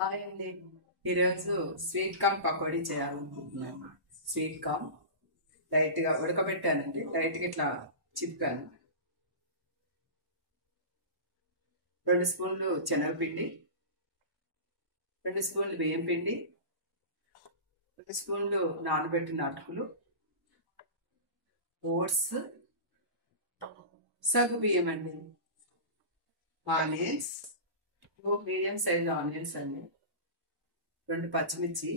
Hi అండి. ఈరోజు sweet corn pakodi చేయాలనుకుంటున్నాను. స్వీట్ కార్న్ లైట్గా ఉడకబెట్టానండి. లైట్గా ఇట్లా చిప్పాను. 2 స్పూన్లు శనగపిండి, 2 స్పూన్లు బియ్యం పిండి, 2 స్పూన్లు నానబెట్టిన అటుకులు, ఓట్స్, సగ్గు బియ్యం అండి, ఆనియన్స్, 2 మీడియం సైజ్ ఆనియన్స్ అండి, 2 పచ్చిమిర్చి,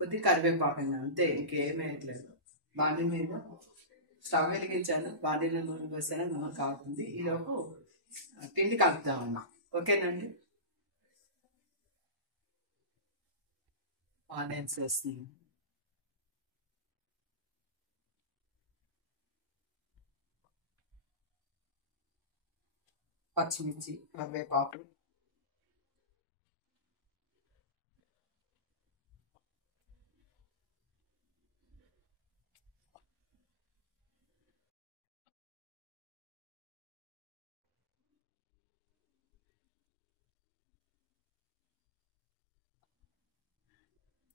కొద్ది కరివేపాకు అండి. అంతే, ఇంకేం వేయట్లేదు. బాండి మీద స్టవ్ వెలిగించాను. బాండీలో నూనె పోసాను. నూనె కాగుతుంది. ఈలోపు పిండి కలుపుదామన్నా. ఓకేనండి. ఆనియన్స్ వేస్తుంది, పచ్చిమిర్చి, కరివేపాకు,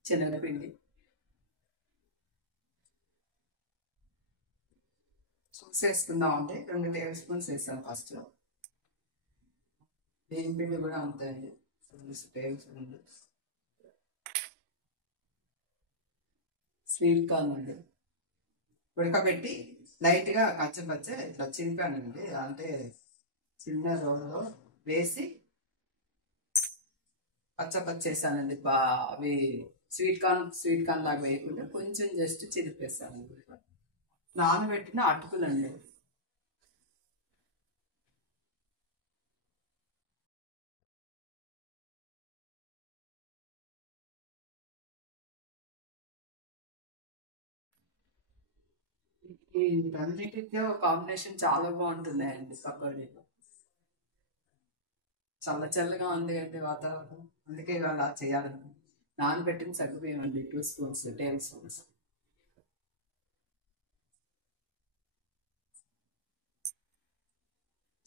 శనగపిండి వేసుకుందాం. అంటే 2 టేబుల్ స్పూన్స్ వేసాను ఫస్ట్. బియ్యం పిండి కూడా అంతే అండి, 2 టేబుల్ స్పూన్లు. స్వీట్ కార్న్ అండి ఉడకబెట్టి లైట్గా కచ్చపచ్చ ఇట్లా చింపానండి. అంటే చిన్న రోల్లో వేసి పచ్చపచ్చేసానండి. అవి స్వీట్ కార్న్ లాగా వేయకుండా కొంచెం జస్ట్ చిరిపేసాను. నానబెట్టిన అటుకులండి. ఈ రెండింటితో కాంబినేషన్ చాలా బాగుంటున్నాయండి పకోడీలు. చల్ల చల్లగా ఉంది కంటే వాతావరణం, అందుకే ఇవాళ చేయాలని. నానబెట్టిన సగ్గుబియ్యం అండి, 2 స్పూన్స్, టేబుల్ స్పూన్స్.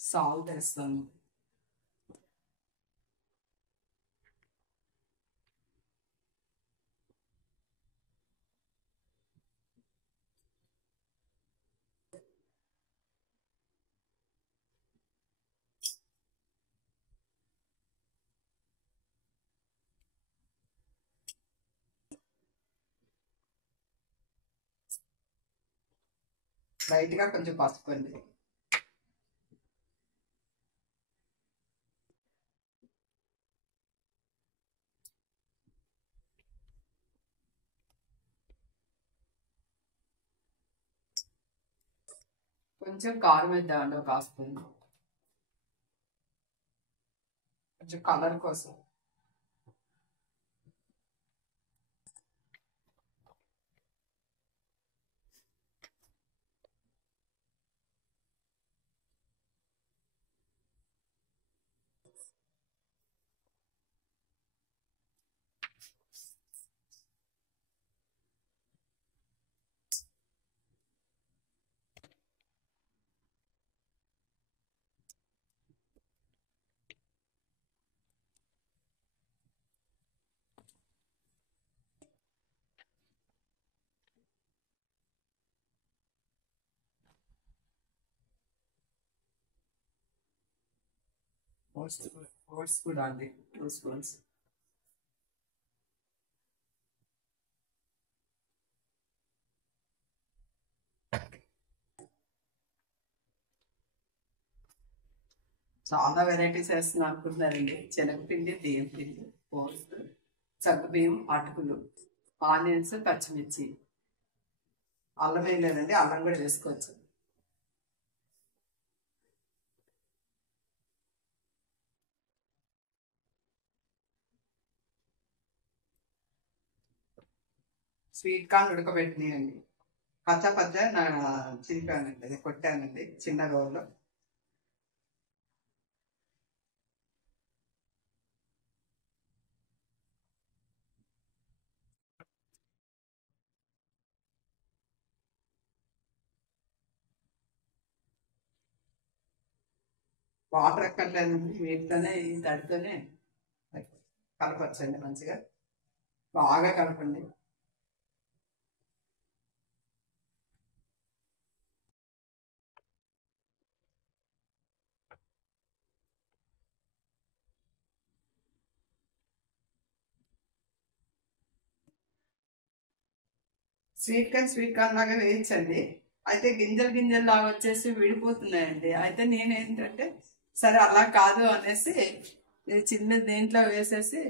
సాల్ట్ వేస్తాను. లైట్గా కొంచెం పసుపు అండి. కొంచెం కారం వేద్దామండి, ఒక హాఫ్ స్పూన్, కొంచెం కలర్ కోసం. ఓట్స్ ఓట్స్ కూడా అండి, 2 స్పూన్స్. చాలా వెరైటీస్ వేస్తున్నా అనుకుంటున్నారండి. శనగపిండి, బియ్యం పిండి, ఓట్స్, సగ్గుబియ్యం, అటుకులు, ఆనియన్స్, పచ్చిమిర్చి, అల్లం వేయలేదండి, అల్లం కూడా వేసుకోవచ్చు. స్వీట్ కార్న్ ఉడకబెట్టినాయండి. పచ్చ పచ్చ చిలిపానండి, అది కొట్టానండి చిన్న రోల్లో. వాటర్ ఎక్కర్లేదండి, వీటితోనే, ఈ తడితోనే కలపచ్చండి మంచిగా, బాగా కలపండి. స్వీట్ కార్న్ లాగా వేయించండి. అయితే గింజలు గింజలు లాగా వచ్చేసి విడిపోతున్నాయండి. అయితే నేనేంటంటే సరే అలా కాదు అనేసి ఇది చిన్న దేంట్లో వేసేసి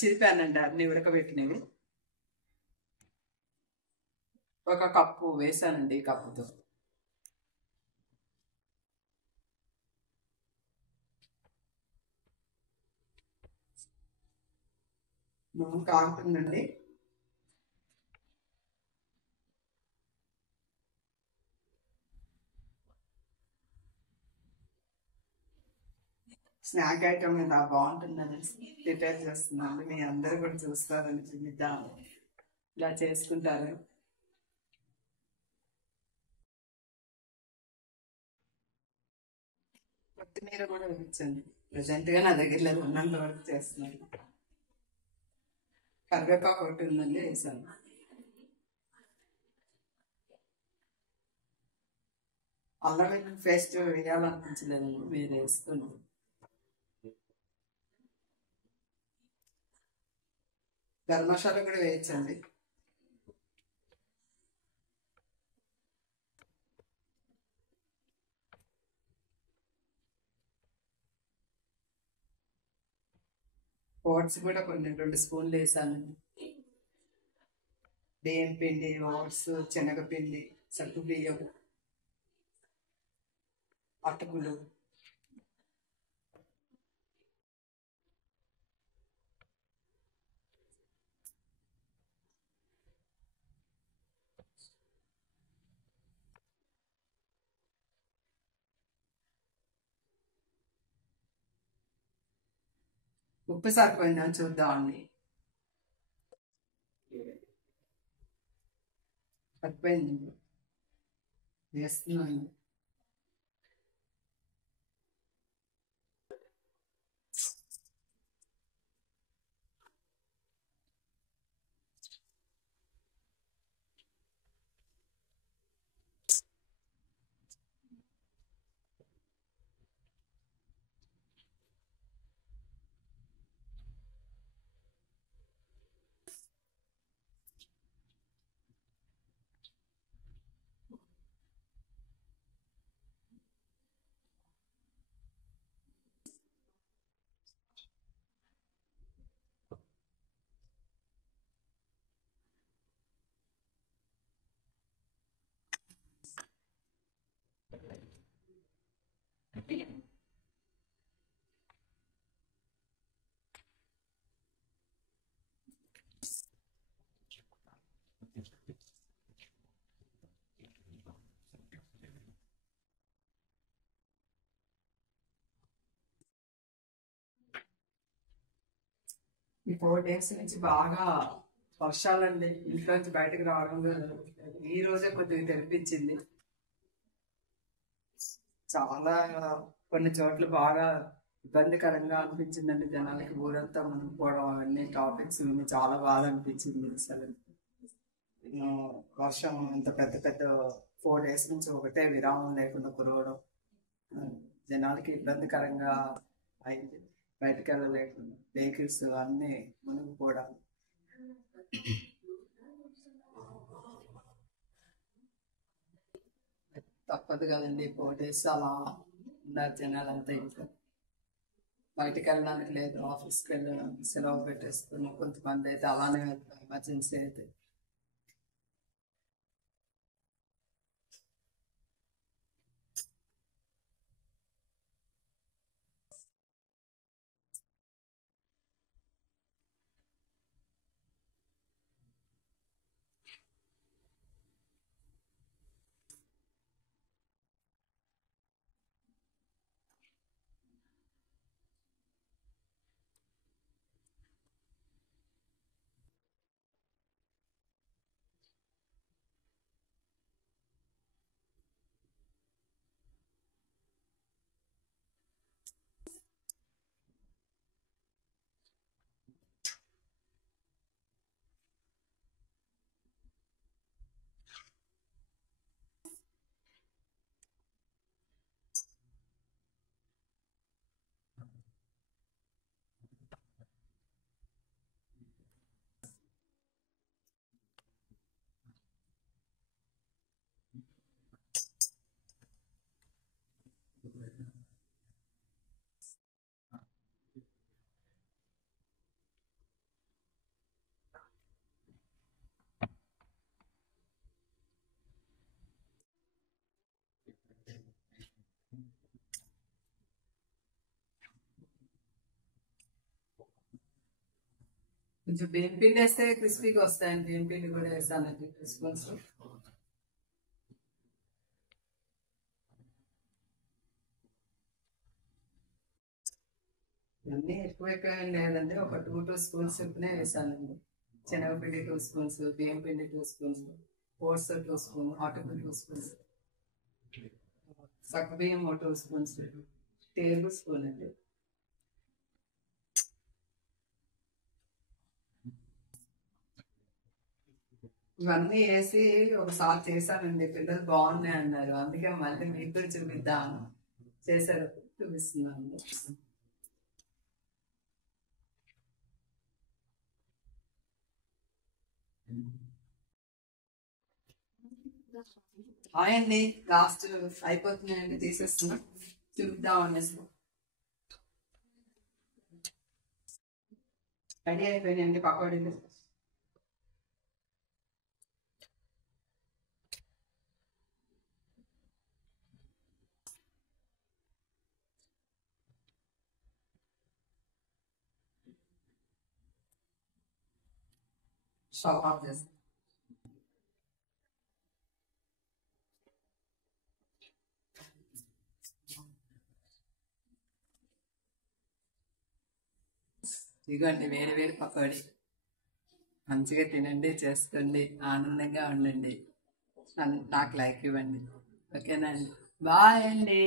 చిరిపానండి అన్ని ఉడకబెట్టినవి. ఒక కప్పు వేసానండి ఈ కప్పుతో. నూనె కాగుతుందండి. స్నాక్ ఐటమ్ ఇలా బాగుంటుందని ప్రిపేర్ చేస్తున్నాను. మీ అందరూ కూడా చూస్తారని చూద్దాం, ఇలా చేసుకుంటారు. కొత్తిమీర కూడా వేయించండి. ప్రజెంట్గా నా దగ్గర లేదు, ఉన్నంత వరకు చేస్తున్నాను. కరివేపాకు ఒకటి ఉందండి, వేసాను. అల్లం వెల్లుల్లి పేస్ట్ వేయాలనిపించలేదండి, మీరు వేసుకున్నాను. గరం మసాలా కూడా వేయించండి. ఓట్స్ కూడా కొన్ని 2 స్పూన్లు వేసాను. బియ్యం పిండి, ఓట్స్, శనగపిండి, సగ్గు బియ్యం, అటుకులు, ఉప్పు సరిపోయిందని చూద్దామండి. సరిపోయింది, వేస్తున్నాను. ఈ 4 days నుంచి బాగా వర్షాలండి, ఇంట్లో నుంచి బయటకు రావడం లేదు. ఈ రోజే కొద్దిగా తెరిపించింది. చాలా కొన్ని చోట్ల బాగా ఇబ్బందికరంగా అనిపించిందండి జనాలకి. ఊరంతా మునిగిపోవడం, అవన్నీ టాపిక్స్ విని చాలా బాధ అనిపించింది అసలు. ఆ, వర్షం ఇంత పెద్ద పెద్ద 4 days నుంచి ఒకటే విరామం లేకుండా కురవడం జనాలకి ఇబ్బందికరంగా అయింది. బయటకు వెళ్ళలేకుండా వెహికల్స్ అన్నీ మునిగిపోవడం. తప్పదు కదండి, 4 days అలా ఉన్నారు జనాలంతా. ఇంకా బయటకు వెళ్ళడానికి లేదు, ఆఫీస్కి వెళ్ళడానికి సెలవు పెట్టేస్తున్నాం. కొంతమంది అయితే అలానే వెళ్తారు, ఎమర్జెన్సీ అయితే. కొంచెం బియ్యం పిండి వేస్తే క్రిస్పీగా వస్తాయండి. బియ్యం పిండి కూడా వేసానండి 2 స్పూన్స్. ఇవన్నీ ఎక్కువ ఏం లేదండి, ఒక 2 స్పూన్స్ చొప్పునే వేసానండి. శనగపిండి 2 స్పూన్స్, బియ్యం పిండి 2 స్పూన్స్, ఓట్స్ 2 స్పూన్, ఆటోపిండి 2 స్పూన్స్, సగ్గుబియ్యం 2 స్పూన్స్, టేబుల్ స్పూన్ అండి. ఇవన్నీ వేసి ఒకసారి చేశానండి, పిల్లలు బాగున్నాయి అన్నారు. అందుకే మళ్ళీ మీకు కూడా చూపిద్దాము, చేసేటప్పుడు చూపిస్తున్నాను. హాయ్ అండి, లాస్ట్ అయిపోతున్నాయండి, తీసేస్తున్నా, చూద్దాం అనేసి. రెడీ అయిపోయినాయండి పకోడీలు. స్టవ్ ఆఫ్ చేస్తాం. ఇదిగోండి వేడి వేడి పకోడీ, మంచిగా తినండి, చేసుకోండి, ఆనందంగా ఉండండి, నాకు లైక్ ఇవ్వండి. ఓకేనా అండి, బాయ్ అండి.